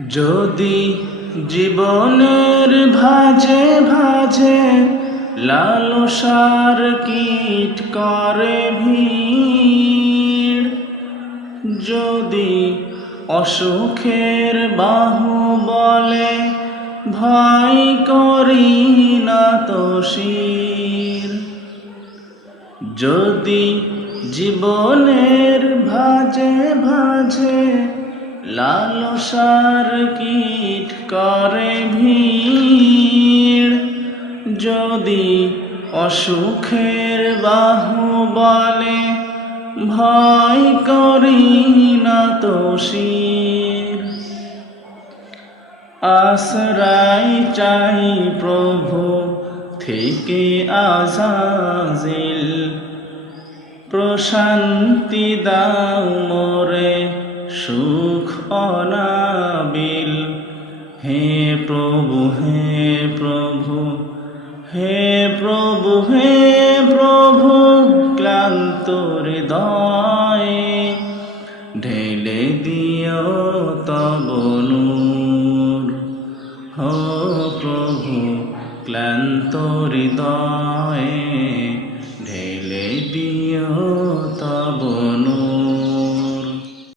যদি জীবনের ভাজে ভাজে লালসার কীট করে ভিড়, যদি অসুখের বাহু বলে ভয় করি না তো শির, যদি জীবনের ভাজে ভাজে লালসার কীট করে ভিড়, যদি অসুখের বাহু বলে ভয় করি না তো শির, আশ্রয় চাই প্রভু থেকে আযাজিল, প্রশান্তি দাও মোরে সুখ অনাবিল। হে প্রভু হে প্রভু হে প্রভু হে প্রভু, ক্লান্ত হৃদয়ে ঢেলে দিও তব নূর। হো প্রভু ক্লান্ত হৃদয়ে ঢেলে দিও